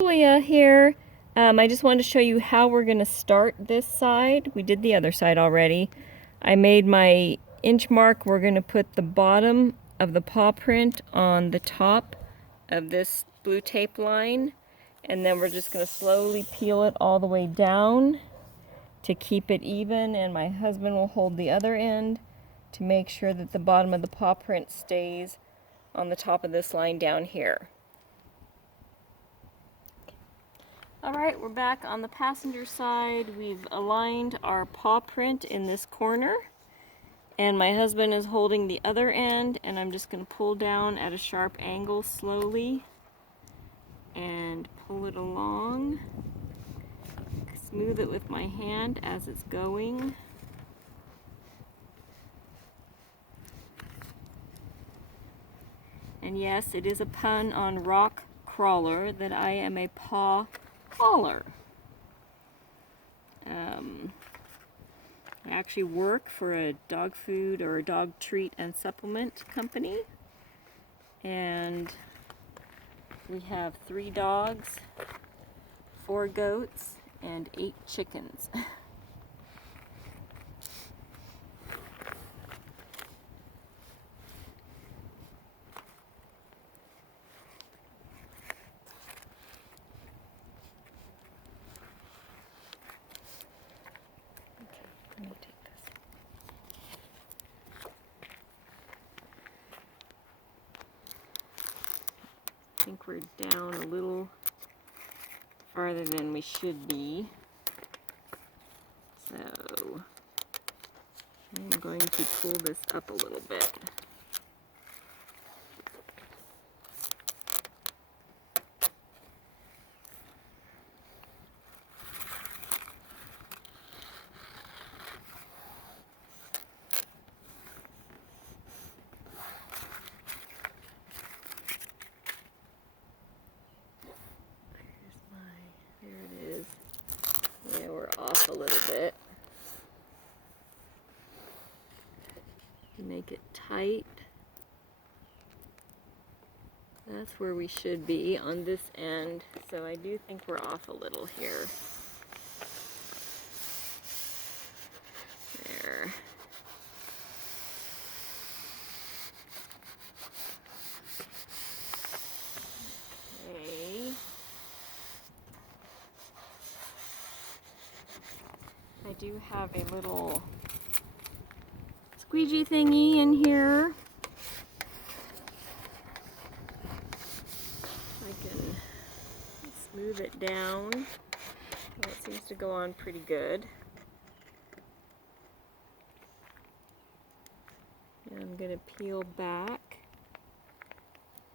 Julia here. I just wanted to show you how we're going to start this side. We did the other side already. I made my inch mark. We're going to put the bottom of the paw print on the top of this blue tape line, and then we're just going to slowly peel it all the way down to keep it even, and my husband will hold the other end to make sure that the bottom of the paw print stays on the top of this line down here. Alright, we're back on the passenger side. We've aligned our paw print in this corner, and my husband is holding the other end, and I'm just going to pull down at a sharp angle slowly and pull it along. Smooth it with my hand as it's going. And yes, it is a pun on rock crawler that I am a Paw Hauler. I actually work for a dog food or a dog treat and supplement company, and we have 3 dogs, 4 goats, and 8 chickens. Let me take this. I think we're down a little farther than we should be. So I'm going to pull this up a little bit. Off a little bit. Make it tight. That's where we should be on this end, so I do think we're off a little here. There. Okay. I do have a little squeegee thingy in here. I can smooth it down. Well, it seems to go on pretty good. And I'm going to peel back,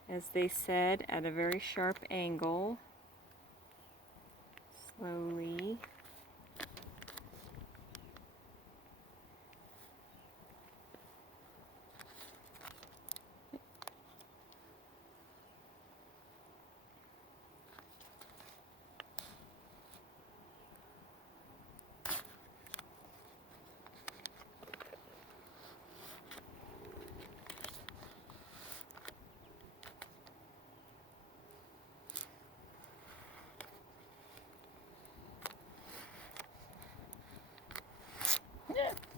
as they said, at a very sharp angle. Slowly.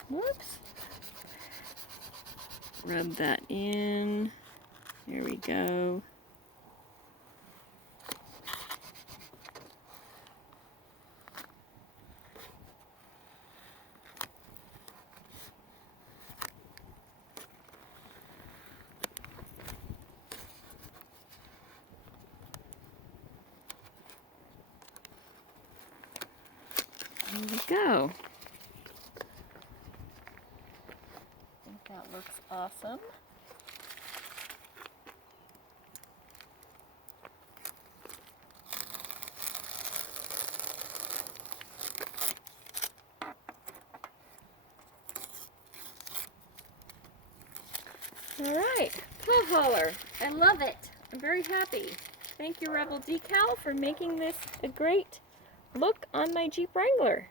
Whoops. Rub that in. There we go. There we go. That looks awesome. All right, Paw Hauler. I love it. I'm very happy. Thank you, Rebel Decal, for making this a great look on my Jeep Wrangler.